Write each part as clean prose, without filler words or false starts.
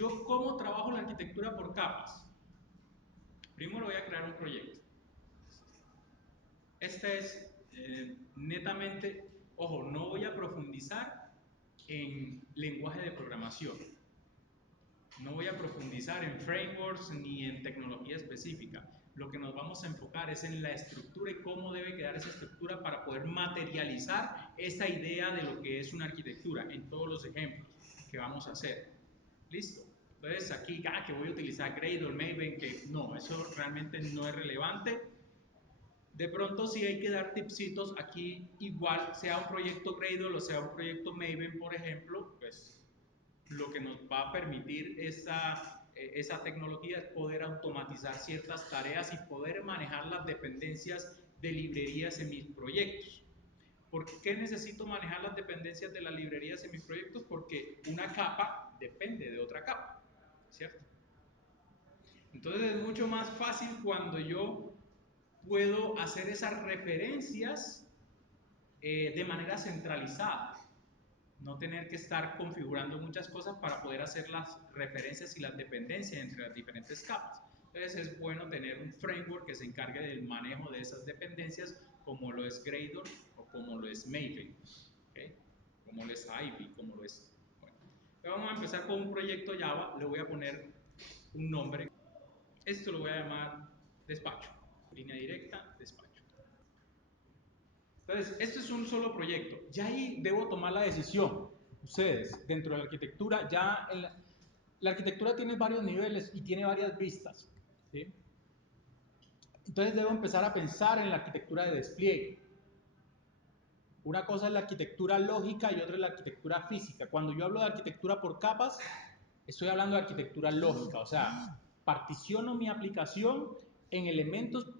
¿Yo cómo trabajo la arquitectura por capas? Primero voy a crear un proyecto. Este es netamente, ojo, no voy a profundizar en lenguaje de programación. No voy a profundizar en frameworks ni en tecnología específica. Lo que nos vamos a enfocar es en la estructura y cómo debe quedar esa estructura para poder materializar esa idea de lo que es una arquitectura en todos los ejemplos que vamos a hacer. ¿Listo? Entonces aquí, que voy a utilizar Gradle, Maven, que no, eso realmente no es relevante. De pronto sí hay que dar tipsitos aquí, igual sea un proyecto Gradle o sea un proyecto Maven, por ejemplo, pues lo que nos va a permitir esa tecnología es poder automatizar ciertas tareas y poder manejar las dependencias de librerías en mis proyectos. ¿Por qué necesito manejar las dependencias de las librerías en mis proyectos? Porque una capa depende de otra capa, ¿cierto? Entonces es mucho más fácil cuando yo puedo hacer esas referencias de manera centralizada, no tener que estar configurando muchas cosas para poder hacer las referencias y las dependencias entre las diferentes capas. Entonces es bueno tener un framework que se encargue del manejo de esas dependencias, como lo es Gradle o como lo es Maven, ¿okay? Como lo es Ivy, como lo es... Bueno, vamos a empezar con un proyecto Java, le voy a poner un nombre. Esto lo voy a llamar despacho, línea directa, despacho. Entonces, esto es un solo proyecto. Ya ahí debo tomar la decisión. Ustedes, dentro de la arquitectura, ya la arquitectura tiene varios niveles y tiene varias vistas. ¿Sí? Entonces, debo empezar a pensar en la arquitectura de despliegue. Una cosa es la arquitectura lógica y otra es la arquitectura física. Cuando yo hablo de arquitectura por capas, estoy hablando de arquitectura lógica. O sea, particiono mi aplicación en elementos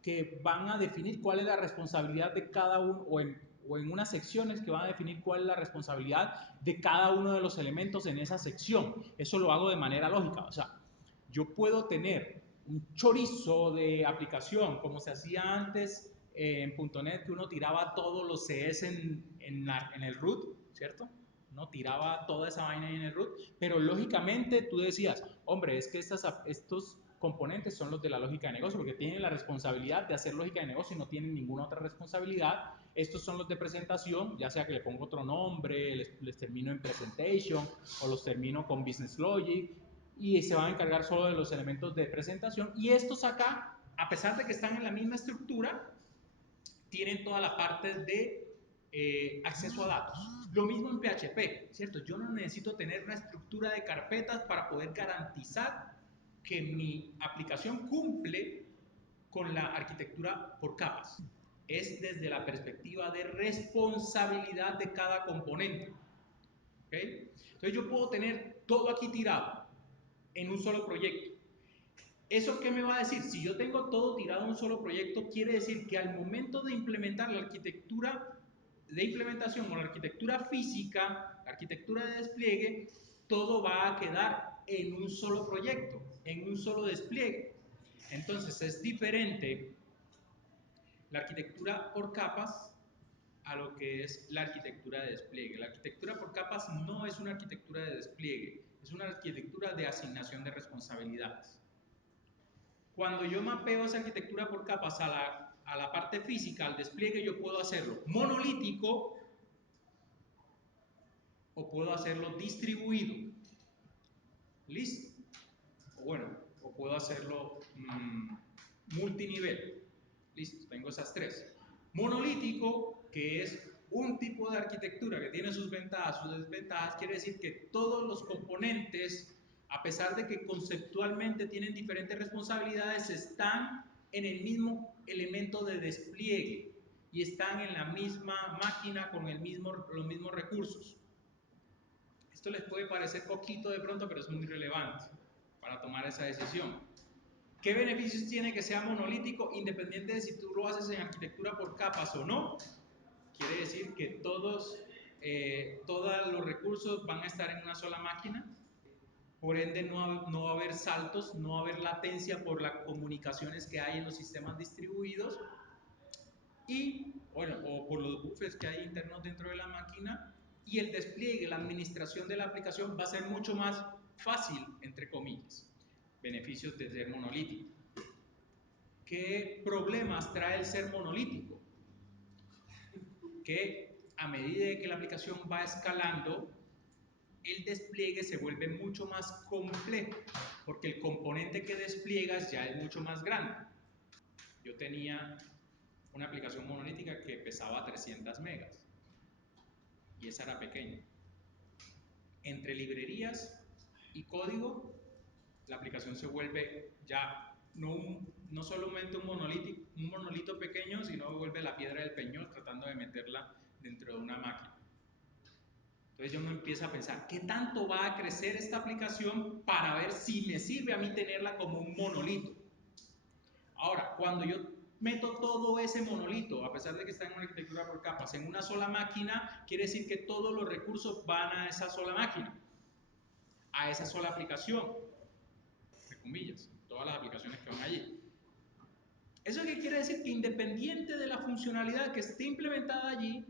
que van a definir cuál es la responsabilidad de cada uno, o en unas secciones que van a definir cuál es la responsabilidad de cada uno de los elementos en esa sección. Eso lo hago de manera lógica. O sea, yo puedo tener un chorizo de aplicación, como se hacía antes en .NET, que uno tiraba todos los CS en el root, ¿cierto? No tiraba toda esa vaina ahí en el root, pero lógicamente tú decías, hombre, es que estos componentes son los de la lógica de negocio, porque tienen la responsabilidad de hacer lógica de negocio y no tienen ninguna otra responsabilidad. Estos son los de presentación, ya sea que le pongo otro nombre, les termino en presentation o los termino con business logic, y se van a encargar solo de los elementos de presentación. Y estos acá, a pesar de que están en la misma estructura, tienen toda la parte de acceso a datos. Lo mismo en PHP, ¿cierto? Yo no necesito tener una estructura de carpetas para poder garantizar que mi aplicación cumple con la arquitectura por capas. Es desde la perspectiva de responsabilidad de cada componente. ¿Okay? Entonces yo puedo tener todo aquí tirado en un solo proyecto. ¿Eso qué me va a decir? Si yo tengo todo tirado en un solo proyecto, quiere decir que al momento de implementar la arquitectura de implementación o la arquitectura física, la arquitectura de despliegue, todo va a quedar en un solo proyecto, en un solo despliegue. Entonces es diferente la arquitectura por capas a lo que es la arquitectura de despliegue. La arquitectura por capas no es una arquitectura de despliegue, es una arquitectura de asignación de responsabilidades. Cuando yo mapeo esa arquitectura por capas a la parte física, al despliegue, yo puedo hacerlo monolítico o puedo hacerlo distribuido. ¿Listo? O bueno, o puedo hacerlo multinivel. Listo, tengo esas tres. Monolítico, que es un tipo de arquitectura que tiene sus ventajas, sus desventajas, quiere decir que todos los componentes, a pesar de que conceptualmente tienen diferentes responsabilidades, están en el mismo elemento de despliegue y están en la misma máquina con los mismos recursos. Esto les puede parecer poquito de pronto, pero es muy relevante para tomar esa decisión. ¿Qué beneficios tiene que sea monolítico independiente de si tú lo haces en arquitectura por capas o no? Quiere decir que todos los recursos van a estar en una sola máquina, por ende no va a haber saltos, no va a haber latencia por las comunicaciones que hay en los sistemas distribuidos y, bueno, o por los buffers que hay internos dentro de la máquina, y el despliegue, la administración de la aplicación va a ser mucho más fácil, entre comillas. Beneficios de ser monolítico. ¿Qué problemas trae el ser monolítico? Que a medida que la aplicación va escalando, el despliegue se vuelve mucho más complejo, porque el componente que despliegas ya es mucho más grande. Yo tenía una aplicación monolítica que pesaba 300 megas y esa era pequeña. Entre librerías y código, la aplicación se vuelve ya no solamente un monolito pequeño, sino vuelve la piedra del peñol tratando de meterla dentro de una máquina. Entonces yo me empiezo a pensar, ¿qué tanto va a crecer esta aplicación para ver si me sirve a mí tenerla como un monolito? Ahora, cuando yo meto todo ese monolito, a pesar de que está en una arquitectura por capas, en una sola máquina, quiere decir que todos los recursos van a esa sola máquina, a esa sola aplicación, entre comillas, todas las aplicaciones que van allí. ¿Eso qué quiere decir? Que independiente de la funcionalidad que esté implementada allí,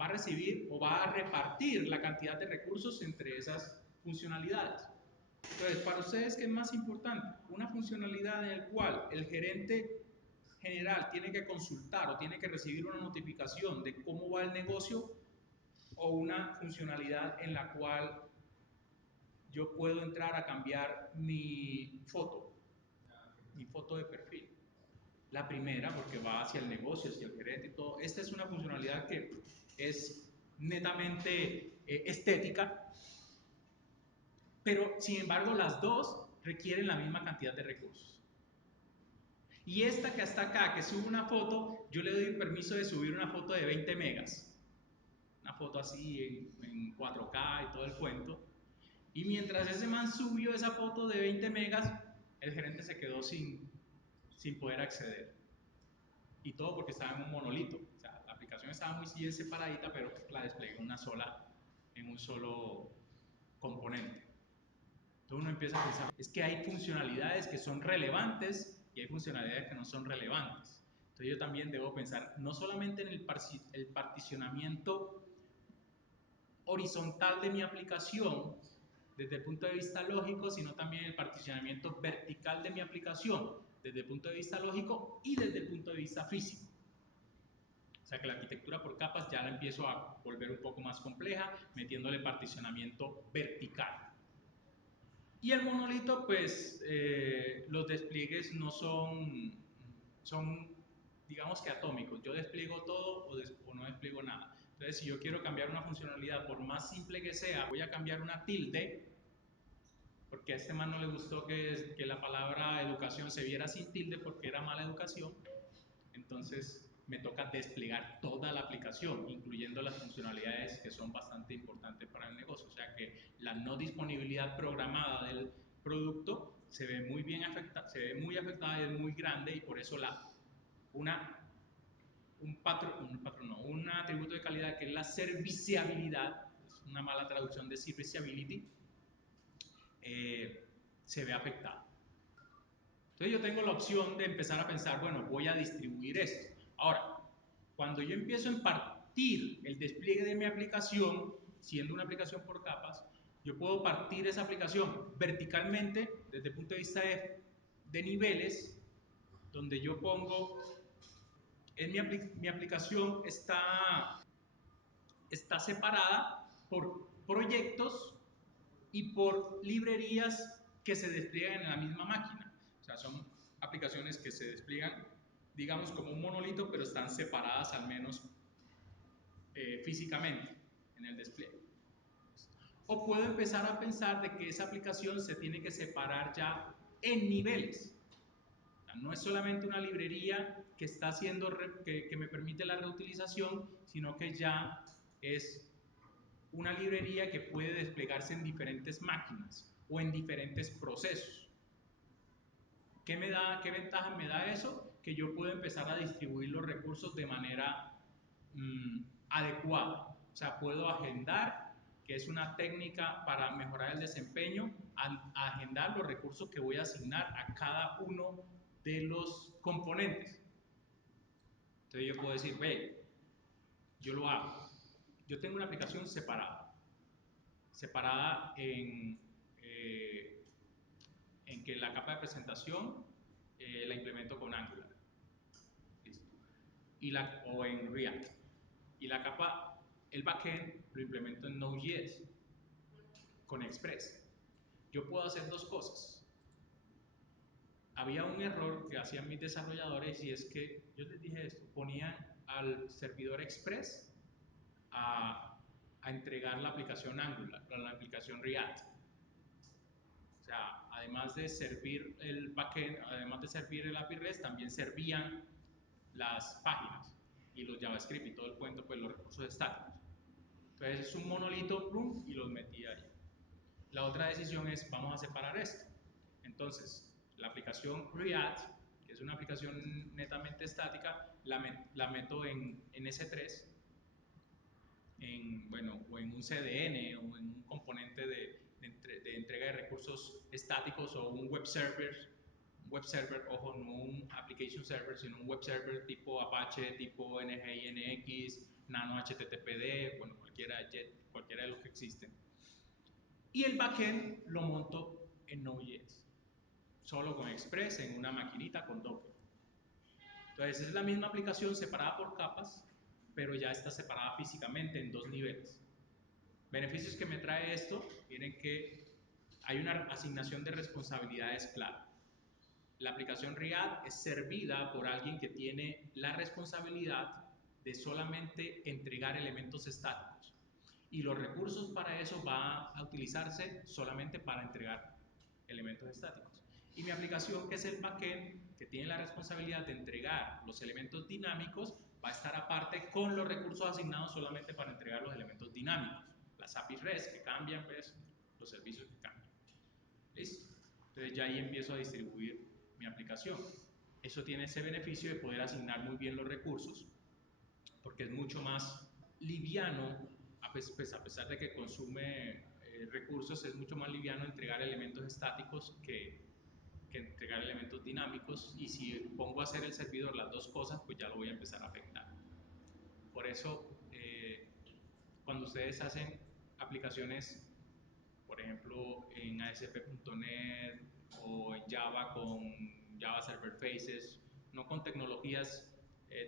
va a recibir o va a repartir la cantidad de recursos entre esas funcionalidades. Entonces, para ustedes, ¿qué es más importante? Una funcionalidad en la cual el gerente general tiene que consultar o tiene que recibir una notificación de cómo va el negocio, o una funcionalidad en la cual yo puedo entrar a cambiar mi foto de perfil. La primera, porque va hacia el negocio, hacia el gerente y todo. Esta es una funcionalidad que es netamente estética, pero sin embargo las dos requieren la misma cantidad de recursos. Y esta que está acá, que sube una foto, yo le doy el permiso de subir una foto de 20 megas. Una foto así en 4K y todo el cuento. Y mientras ese man subió esa foto de 20 megas, el gerente se quedó sin poder acceder. Y todo porque estaba en un monolito. O sea, la aplicación estaba muy bien separadita, pero la desplegué en un solo componente. Entonces uno empieza a pensar, es que hay funcionalidades que son relevantes y hay funcionalidades que no son relevantes. Entonces yo también debo pensar no solamente en el particionamiento horizontal de mi aplicación desde el punto de vista lógico, sino también el particionamiento vertical de mi aplicación desde el punto de vista lógico y desde el punto de vista físico. O sea que la arquitectura por capas ya la empiezo a volver un poco más compleja, metiéndole particionamiento vertical. Y el monolito, pues los despliegues no son, digamos que atómicos. Yo despliego todo o no despliego nada. Entonces, si yo quiero cambiar una funcionalidad, por más simple que sea, voy a cambiar una tilde, porque a este man no le gustó que la palabra educación se viera sin tilde porque era mala educación. Entonces, me toca desplegar toda la aplicación, incluyendo las funcionalidades que son bastante importantes para el negocio. O sea que la no disponibilidad programada del producto se ve muy bien afectada, se ve muy afectada y es muy grande, y por eso un atributo de calidad que es la serviciabilidad, es una mala traducción de serviceability, se ve afectada. Entonces yo tengo la opción de empezar a pensar, bueno, voy a distribuir esto. Ahora, cuando yo empiezo a impartir el despliegue de mi aplicación, siendo una aplicación por capas, yo puedo partir esa aplicación verticalmente desde el punto de vista de niveles, donde yo pongo, mi aplicación está separada por proyectos y por librerías que se despliegan en la misma máquina. O sea, son aplicaciones que se despliegan, digamos, como un monolito, pero están separadas al menos físicamente en el despliegue. O puedo empezar a pensar de que esa aplicación se tiene que separar ya en niveles. O sea, no es solamente una librería que está haciendo, que me permite la reutilización, sino que ya es una librería que puede desplegarse en diferentes máquinas o en diferentes procesos. ¿Qué ventaja me da eso? Que yo puedo empezar a distribuir los recursos de manera adecuada. O sea, puedo agendar, que es una técnica para mejorar el desempeño, agendar los recursos que voy a asignar a cada uno de los componentes. Entonces yo puedo decir, ve, yo lo hago. Yo tengo una aplicación separada en eh, en que la capa de presentación la implemento con Angular. ¿Listo? O en React. Y la capa, el backend, lo implemento en Node.js con Express. Yo puedo hacer dos cosas. Había un error que hacían mis desarrolladores y es que, yo les dije esto, ponían al servidor Express a entregar la aplicación Angular, la aplicación React. O sea, además de servir el backend, además de servir el API REST, también servían las páginas y los JavaScript y todo el cuento, pues los recursos estáticos. Entonces es un monolito, plum, y los metí ahí. La otra decisión es, vamos a separar esto. Entonces, la aplicación React, que es una aplicación netamente estática, la meto en S3, bueno, o en un CDN o en un componente de entrega de recursos estáticos o un web server, ojo, no un application server, sino un web server tipo Apache, tipo NGINX, Nano HTTPD, bueno, cualquiera de los que existen. Y el backend lo monto en Node.js, solo con Express en una maquinita con Docker. Entonces es la misma aplicación separada por capas, pero ya está separada físicamente en dos niveles. Beneficios que me trae esto, miren que hay una asignación de responsabilidades clara. La aplicación React es servida por alguien que tiene la responsabilidad de solamente entregar elementos estáticos y los recursos para eso va a utilizarse solamente para entregar elementos estáticos. Y mi aplicación, que es el backend, que tiene la responsabilidad de entregar los elementos dinámicos, va a estar aparte con los recursos asignados solamente para entregar los elementos dinámicos. Las APIs REST que cambian, pues, los servicios que cambian. ¿Listo? Entonces ya ahí empiezo a distribuir mi aplicación. Eso tiene ese beneficio de poder asignar muy bien los recursos, porque es mucho más liviano, pues a pesar de que consume recursos, es mucho más liviano entregar elementos estáticos que entregar elementos dinámicos, y si pongo a hacer el servidor las dos cosas, pues ya lo voy a empezar a afectar. Por eso, cuando ustedes hacen aplicaciones, por ejemplo, en ASP.NET o en Java con Java Server Faces, no con tecnologías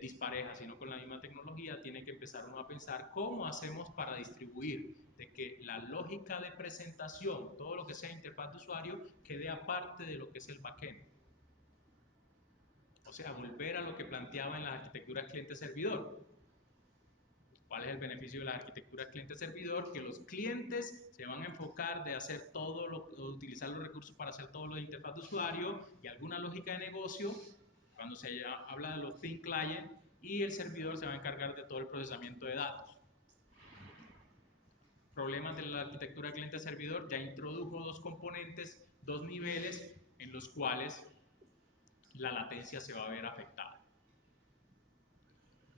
disparejas, sino con la misma tecnología, tiene que empezar uno a pensar cómo hacemos para distribuir, de que la lógica de presentación, todo lo que sea interfaz de usuario, quede aparte de lo que es el backend. O sea, volver a lo que planteaba en la arquitectura cliente-servidor. ¿Cuál es el beneficio de la arquitectura cliente-servidor? Que los clientes se van a enfocar de hacer todo utilizar los recursos para hacer todo lo de interfaz de usuario y alguna lógica de negocio, cuando se habla de los thin client, y el servidor se va a encargar de todo el procesamiento de datos. Problemas de la arquitectura cliente-servidor, ya introdujo dos componentes, dos niveles en los cuales la latencia se va a ver afectada.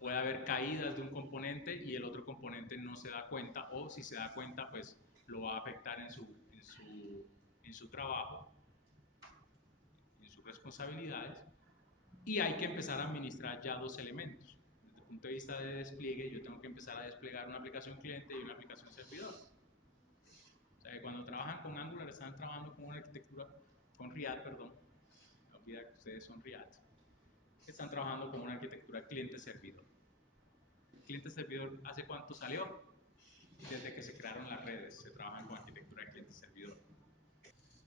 Puede haber caídas de un componente y el otro componente no se da cuenta, o si se da cuenta, pues lo va a afectar en su trabajo, en sus responsabilidades, y hay que empezar a administrar ya dos elementos. Desde el punto de vista de despliegue, yo tengo que empezar a desplegar una aplicación cliente y una aplicación servidor. O sea, que cuando trabajan con Angular están trabajando con una arquitectura, con React, perdón, no olvida que ustedes son React, están trabajando con una arquitectura cliente-servidor. Cliente-servidor, ¿hace cuánto salió? Desde que se crearon las redes, se trabajan con arquitectura de cliente-servidor.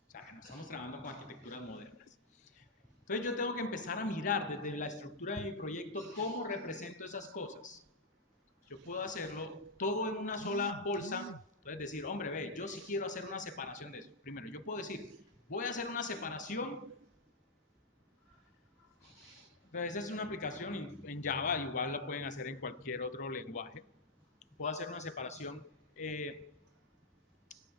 O sea, que no estamos trabajando con arquitecturas modernas. Entonces yo tengo que empezar a mirar desde la estructura de mi proyecto cómo represento esas cosas. Yo puedo hacerlo todo en una sola bolsa, entonces decir, hombre, ve, yo sí quiero hacer una separación de eso. Primero, yo puedo decir, voy a hacer una separación. Entonces, esa es una aplicación en Java, igual la pueden hacer en cualquier otro lenguaje. Puedo hacer una separación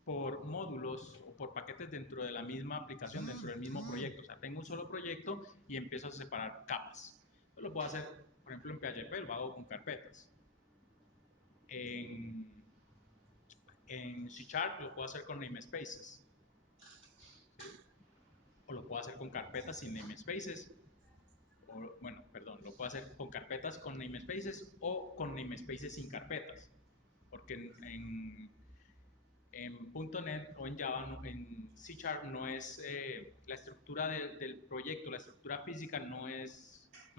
por módulos o por paquetes dentro de la misma aplicación, dentro del mismo proyecto. O sea, tengo un solo proyecto y empiezo a separar capas. Esto lo puedo hacer, por ejemplo, en PHP, lo hago con carpetas. En C# lo puedo hacer con namespaces. O lo puedo hacer con carpetas sin namespaces. O, bueno, perdón, lo puedo hacer con carpetas con namespaces o con namespaces sin carpetas. Porque En .NET o en Java, en C Sharp no es la estructura del proyecto, la estructura física no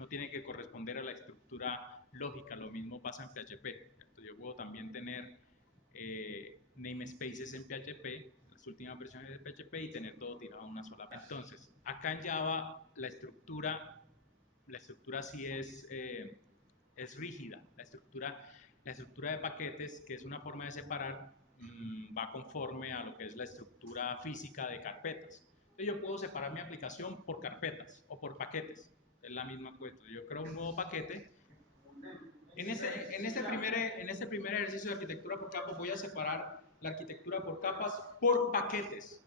tiene que corresponder a la estructura lógica. Lo mismo pasa en PHP. Entonces, yo puedo también tener namespaces en PHP, las últimas versiones de PHP, y tener todo tirado a una sola. Entonces, acá en Java la estructura sí es rígida. La estructura de paquetes, que es una forma de separar, va conforme a lo que es la estructura física de carpetas. Entonces yo puedo separar mi aplicación por carpetas o por paquetes. Es la misma cuestión. Yo creo un nuevo paquete. En este primer ejercicio de arquitectura por capas voy a separar la arquitectura por capas por paquetes.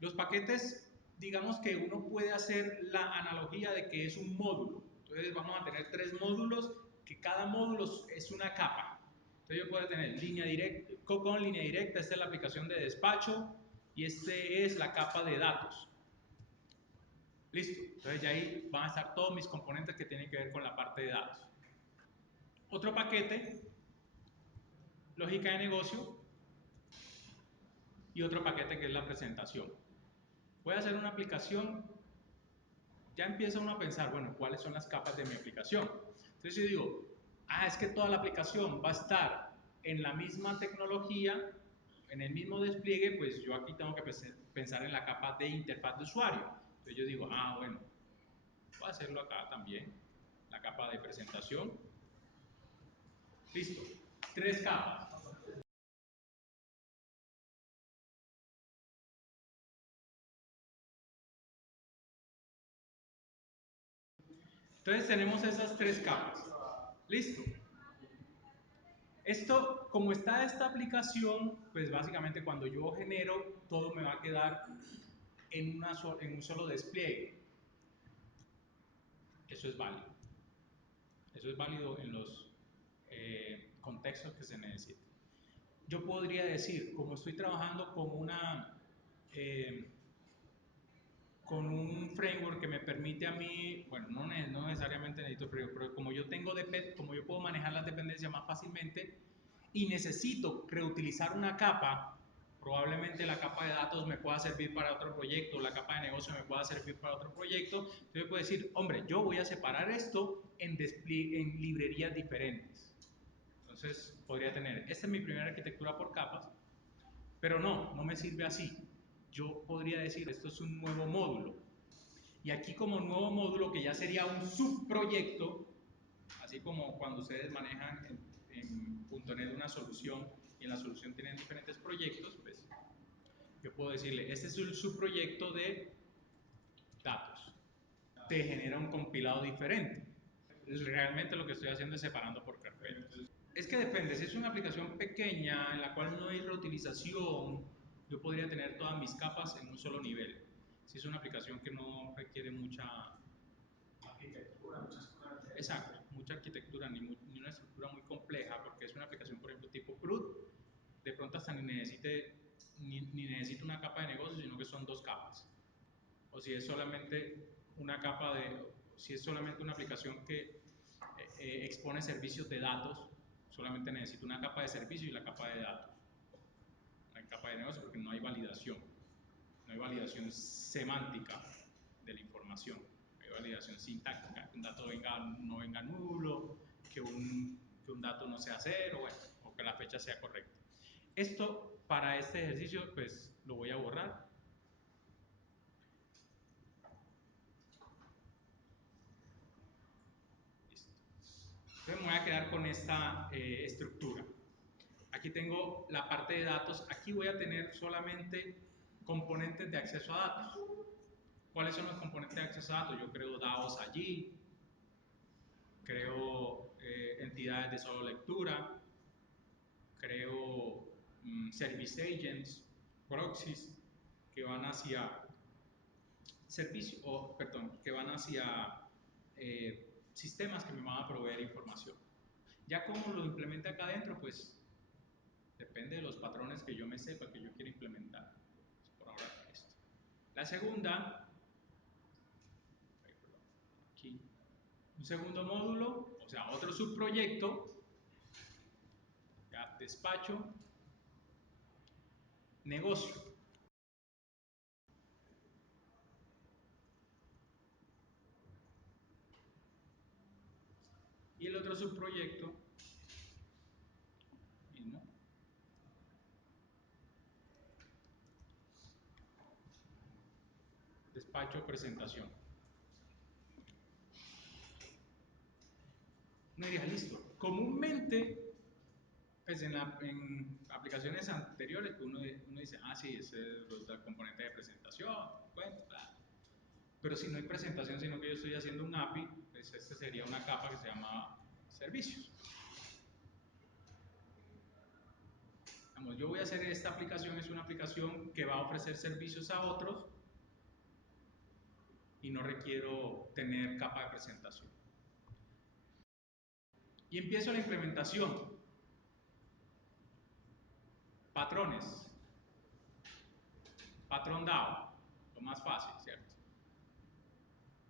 Los paquetes, digamos que uno puede hacer la analogía de que es un módulo. Entonces vamos a tener 3 módulos, que cada módulo es una capa. Entonces yo puedo tener línea directa, con línea directa, esta es la aplicación de despacho y este es la capa de datos. Listo. Entonces ya ahí van a estar todos mis componentes que tienen que ver con la parte de datos. Otro paquete, lógica de negocio, y otro paquete que es la presentación. Voy a hacer una aplicación, ya empieza uno a pensar, bueno, ¿cuáles son las capas de mi aplicación? Entonces yo digo, es que toda la aplicación va a estar en la misma tecnología, en el mismo despliegue, pues yo aquí tengo que pensar en la capa de interfaz de usuario. Entonces yo digo, bueno, voy a hacerlo acá también, la capa de presentación. Listo, 3 capas. Entonces tenemos esas 3 capas. Listo. Esto, como está esta aplicación, pues básicamente cuando yo genero, todo me va a quedar en un solo despliegue. Eso es válido. Eso es válido en los contextos que se necesiten. Yo podría decir, como estoy trabajando eh, con un framework que me permite a mí, bueno, no necesariamente necesito framework, pero como yo puedo manejar las dependencias más fácilmente y necesito reutilizar una capa, probablemente la capa de datos me pueda servir para otro proyecto, la capa de negocio me pueda servir para otro proyecto, entonces yo puedo decir, hombre, yo voy a separar esto en librerías diferentes. Entonces podría tener, esta es mi primera arquitectura por capas, pero no me sirve así. Yo podría decir, esto es un nuevo módulo. Y aquí como nuevo módulo, que ya sería un subproyecto, así como cuando ustedes manejan en .NET una solución y en la solución tienen diferentes proyectos, pues yo puedo decirle, este es el subproyecto de datos. Te genera un compilado diferente. Realmente lo que estoy haciendo es separando por carpetas. Es que depende, si es una aplicación pequeña en la cual no hay reutilización, yo podría tener todas mis capas en un solo nivel. Si es una aplicación que no requiere mucha arquitectura, exacto, mucha arquitectura, ni una estructura muy compleja, porque es una aplicación, por ejemplo, tipo CRUD, de pronto hasta ni necesita una capa de negocio, sino que son 2 capas. O si es solamente si es solamente una aplicación que expone servicios de datos, solamente necesito una capa de servicio y la capa de datos. No hay capa de negocio porque no hay validación semántica de la información, hay validación sintáctica, que un dato no venga nulo, que un dato no sea cero, bueno, o que la fecha sea correcta. Esto para este ejercicio pues lo voy a borrar. Listo. Entonces me voy a quedar con esta estructura. Aquí tengo la parte de datos, aquí voy a tener solamente componentes de acceso a datos. ¿Cuáles son los componentes de acceso a datos? Yo creo DAOs allí, creo entidades de solo lectura, creo service agents, proxies, que van hacia que van hacia sistemas que me van a proveer información. Ya como lo implementa acá adentro, pues depende de los patrones que yo me sepa, que yo quiera implementar. Por ahora esto. La segunda, aquí, un segundo módulo, o sea, otro subproyecto, ya, despacho, negocio. Y el otro subproyecto, mismo, despacho, presentación. Uno diría, listo. Comúnmente, pues en aplicaciones anteriores, pues uno dice, ah, sí, ese es el componente de presentación, bueno, claro. Pero si no hay presentación, sino que yo estoy haciendo un API, pues este sería una capa que se llama servicios. Vamos, yo voy a hacer esta aplicación, es una aplicación que va a ofrecer servicios a otros y no requiero tener capa de presentación. Y empiezo la implementación. Patrones. Patrón DAO, lo más fácil, ¿cierto?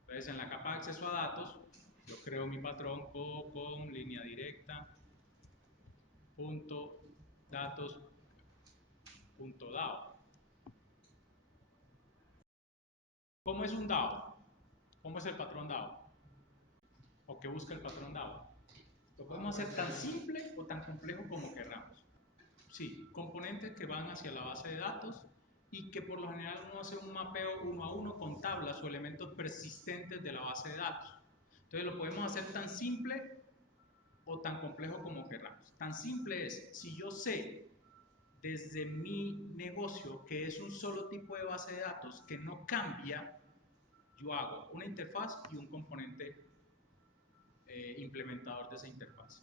Entonces, en la capa de acceso a datos, yo creo mi patrón con línea directa, punto, datos, punto DAO. ¿Cómo es un DAO? ¿Cómo es el patrón DAO? ¿O qué busca el patrón DAO? Lo podemos hacer tan simple o tan complejo como querramos. Sí, componentes que van hacia la base de datos y que por lo general uno hace un mapeo uno a uno con tablas o elementos persistentes de la base de datos. Entonces lo podemos hacer tan simple o tan complejo como querramos. Tan simple es, si yo sé desde mi negocio que es un solo tipo de base de datos que no cambia, yo hago una interfaz y un componente implementador de esa interfaz.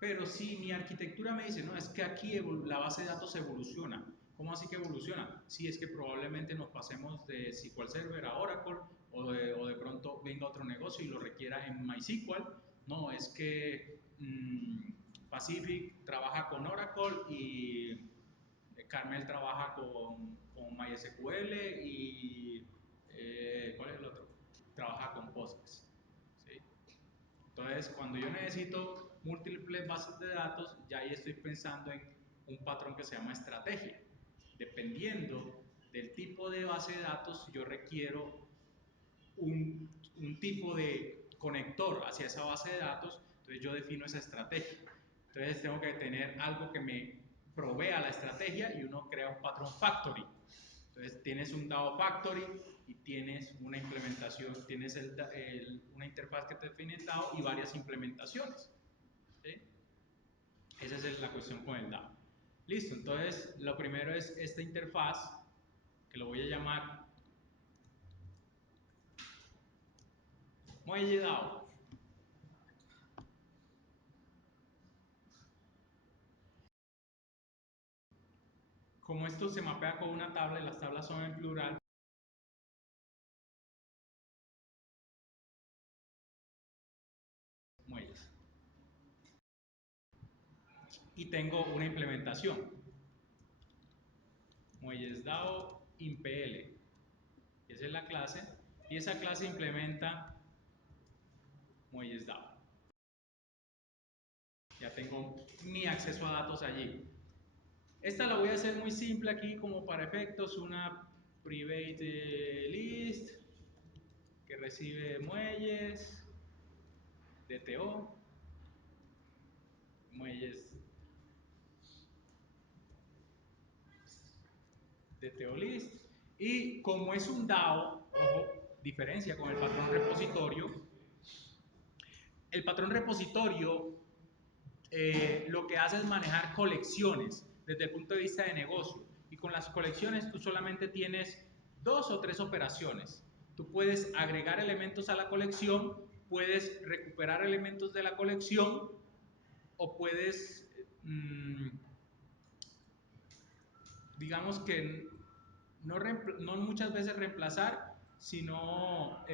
Pero si mi arquitectura me dice, no, es que aquí la base de datos evoluciona. ¿Cómo así que evoluciona? Sí, es que probablemente nos pasemos de SQL Server a Oracle o de pronto venga otro negocio y lo requiera en MySQL. No, es que Pacific trabaja con Oracle y Carmel trabaja con MySQL y ¿cuál es el otro? Trabaja con Postgres. ¿Sí? Entonces, cuando yo necesito múltiples bases de datos, ya ahí estoy pensando en un patrón que se llama estrategia. Dependiendo del tipo de base de datos, yo requiero un tipo de conector hacia esa base de datos, entonces yo defino esa estrategia. Entonces tengo que tener algo que me provea la estrategia y uno crea un patrón factory. Entonces tienes un DAO factory y tienes una implementación, tienes una interfaz que te define el DAO y varias implementaciones. ¿Sí? Esa es la cuestión con el DAO. Listo, entonces lo primero es esta interfaz que lo voy a llamar muelle DAO. Como esto se mapea con una tabla y las tablas son en plural, muelles. Y tengo una implementación. Muelles DAO InPL. Esa es la clase. Y esa clase implementa muelles DAO. Ya tengo mi acceso a datos allí. Esta la voy a hacer muy simple aquí como para efectos, una private list que recibe muelles, DTO, muelles DTO list, y como es un DAO, ojo, diferencia con el patrón repositorio, el patrón repositorio lo que hace es manejar colecciones desde el punto de vista de negocio. Y con las colecciones tú solamente tienes 2 o 3 operaciones. Tú puedes agregar elementos a la colección, puedes recuperar elementos de la colección o puedes, digamos que no muchas veces reemplazar, sino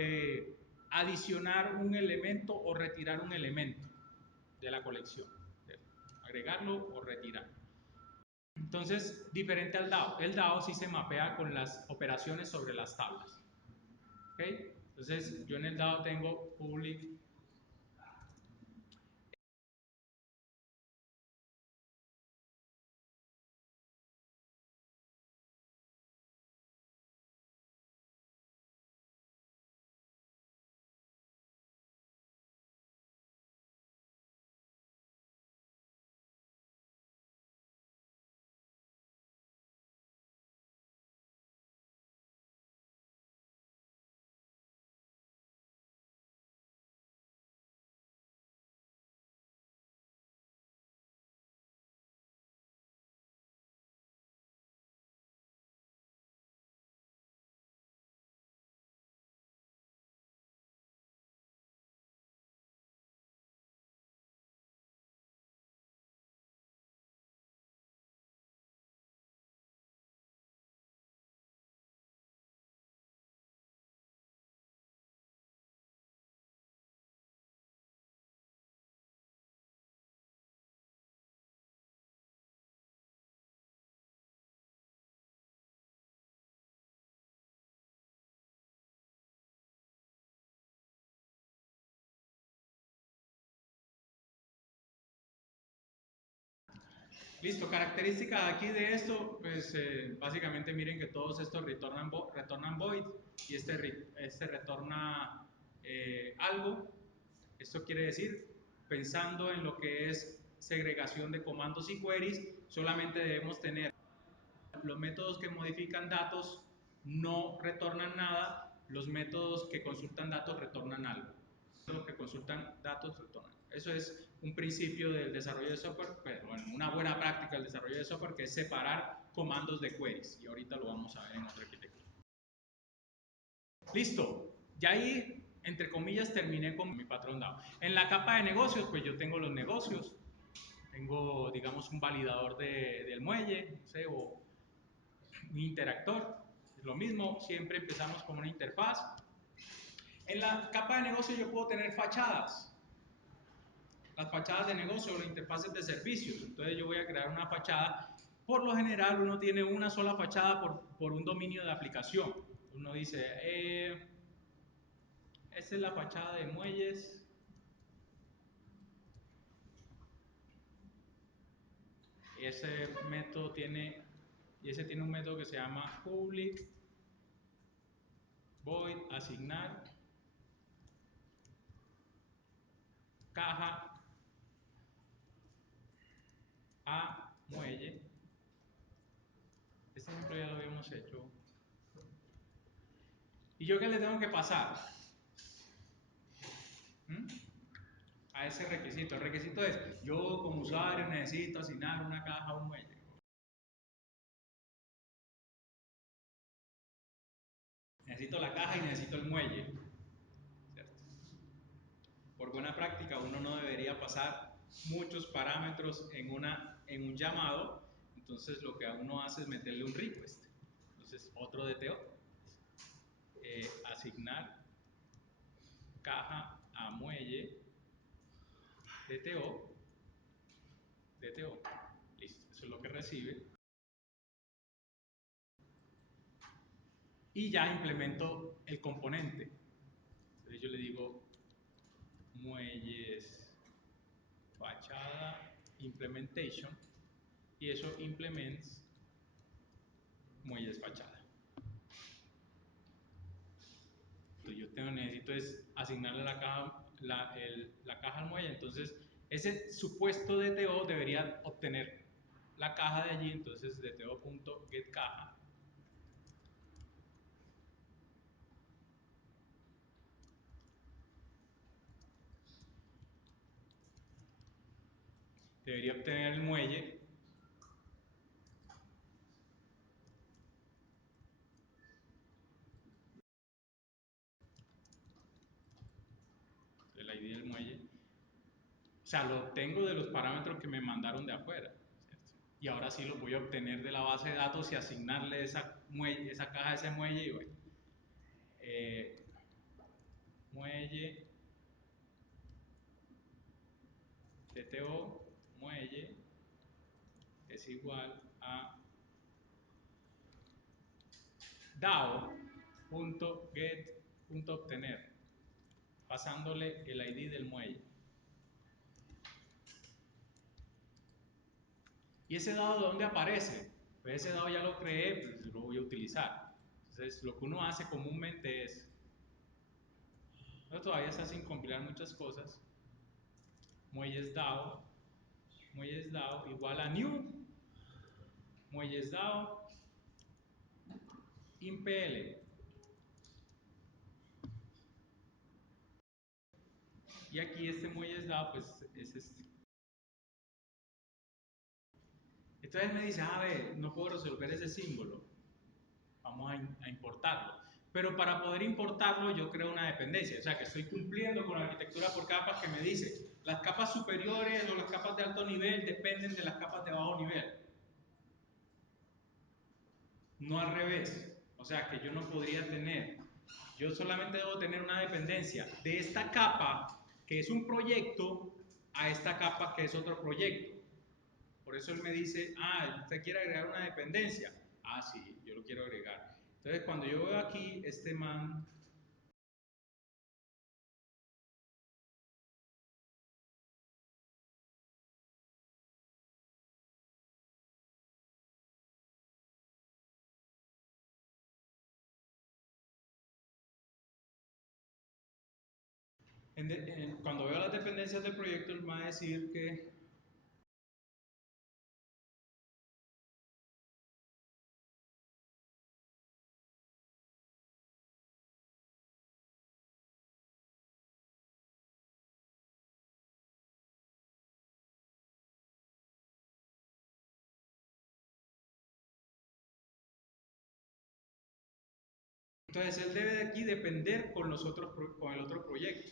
adicionar un elemento o retirar un elemento de la colección. Agregarlo o retirar. Entonces, diferente al DAO. El DAO sí se mapea con las operaciones sobre las tablas. ¿Okay? Entonces, yo en el DAO tengo public Listo, características aquí de esto, pues básicamente miren que todos estos retornan void y este retorna algo. Esto quiere decir, pensando en lo que es segregación de comandos y queries, solamente debemos tener los métodos que modifican datos no retornan nada, los métodos que consultan datos retornan algo. Los que consultan datos retornan. Eso es un principio del desarrollo de software, pero bueno, una buena práctica del desarrollo de software, que es separar comandos de queries, y ahorita lo vamos a ver en otra arquitectura. Listo, ya ahí, entre comillas, terminé con mi patrón DAO. En la capa de negocios, pues yo tengo los negocios, tengo, digamos, un validador del muelle, no sé, o un interactor. Es lo mismo, siempre empezamos con una interfaz. En la capa de negocio yo puedo tener fachadas. Las fachadas de negocio o las interfaces de servicios. Entonces yo voy a crear una fachada. Por lo general uno tiene una sola fachada por un dominio de aplicación. Uno dice, esta es la fachada de muelles. Ese método tiene, y ese tiene un método que se llama public void asignar caja a muelle. Este ejemplo ya lo habíamos hecho. ¿Y yo qué le tengo que pasar? ¿Mm? A ese requisito. El requisito es, yo como usuario necesito asignar una caja a un muelle. Necesito la caja y necesito el muelle. ¿Cierto? Por buena práctica, uno no debería pasar muchos parámetros en un llamado. Entonces lo que uno hace es meterle un request. Entonces otro DTO. Asignar caja a muelle DTO. DTO. Listo. Eso es lo que recibe. Y ya implemento el componente. Entonces yo le digo muelles fachada implementation y eso implements muelles fachada. Entonces yo necesito es asignarle la caja al muelle, entonces ese supuesto DTO debería obtener la caja de allí, entonces DTO.getCaja. Debería obtener el muelle. El ID del muelle. O sea, lo obtengo de los parámetros que me mandaron de afuera. ¿Cierto? Y ahora sí lo voy a obtener de la base de datos y asignarle esa caja a ese muelle. Y bueno, muelle, TTO, muelle, es igual a DAO.get.obtener, pasándole el ID del muelle. ¿Y ese dado de dónde aparece? Pues ese dado ya lo creé, pues lo voy a utilizar. Entonces, lo que uno hace comúnmente es, no, todavía está sin compilar muchas cosas, muelles DAO igual a new, muelles DAO, impl. Y aquí este muelles DAO, pues es este. Entonces me dice, a ver, no puedo resolver ese símbolo. Vamos a importarlo. Pero para poder importarlo yo creo una dependencia, o sea que estoy cumpliendo con la arquitectura por capas que me dice las capas superiores o las capas de alto nivel dependen de las capas de bajo nivel. No al revés. O sea que yo no podría tener, yo solamente debo tener una dependencia de esta capa que es un proyecto a esta capa que es otro proyecto. Por eso él me dice, usted quiere agregar una dependencia. Sí, yo lo quiero agregar. Entonces, cuando yo veo aquí, este man Cuando veo las dependencias del proyecto, él me va a decir que entonces él debe de aquí depender con con el otro proyecto.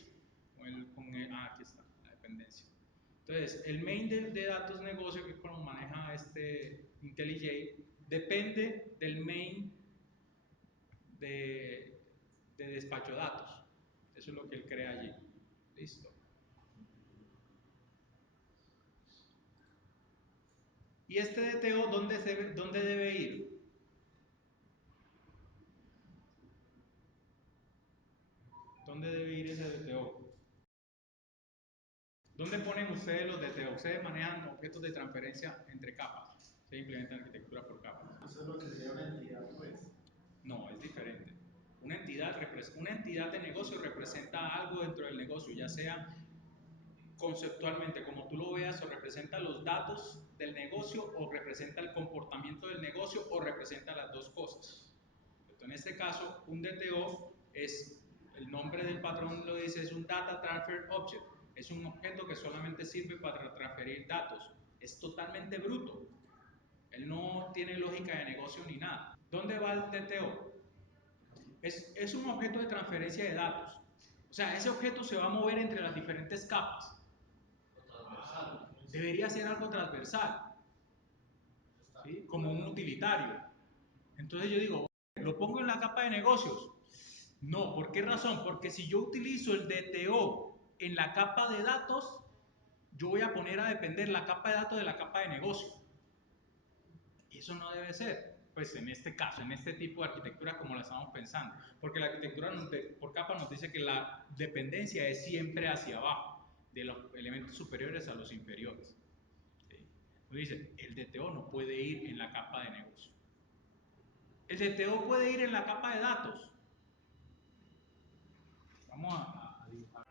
Aquí está, la dependencia. Entonces, el main de datos negocio, que es como maneja este IntelliJ, depende del main de despacho de datos. Eso es lo que él crea allí. Listo. ¿Y este DTO dónde debe ir? ¿Dónde debe ir ese DTO? ¿Dónde ponen ustedes los DTO? Ustedes manejan objetos de transferencia entre capas. Se implementa arquitectura por capas. Eso es lo que sería una entidad, pues. No, es diferente. Una entidad de negocio representa algo dentro del negocio, ya sea conceptualmente, como tú lo veas, o representa los datos del negocio, o representa el comportamiento del negocio, o representa las dos cosas. En este caso, un DTO es, el nombre del patrón lo dice, es un Data Transfer Object. Es un objeto que solamente sirve para transferir datos. Es totalmente bruto. Él no tiene lógica de negocio ni nada. ¿Dónde va el DTO? Es un objeto de transferencia de datos. O sea, ese objeto se va a mover entre las diferentes capas. Debería ser algo transversal, ¿sí? Como un utilitario. Entonces yo digo, ¿lo pongo en la capa de negocios? No, ¿por qué razón? Porque si yo utilizo el DTO en la capa de datos, yo voy a poner a depender la capa de datos de la capa de negocio. Y eso no debe ser, pues en este caso, en este tipo de arquitectura como la estamos pensando. Porque la arquitectura por capa nos dice que la dependencia es siempre hacia abajo, de los elementos superiores a los inferiores. ¿Sí? Nos dice, el DTO no puede ir en la capa de negocio. El DTO puede ir en la capa de datos. Vamos a dibujar.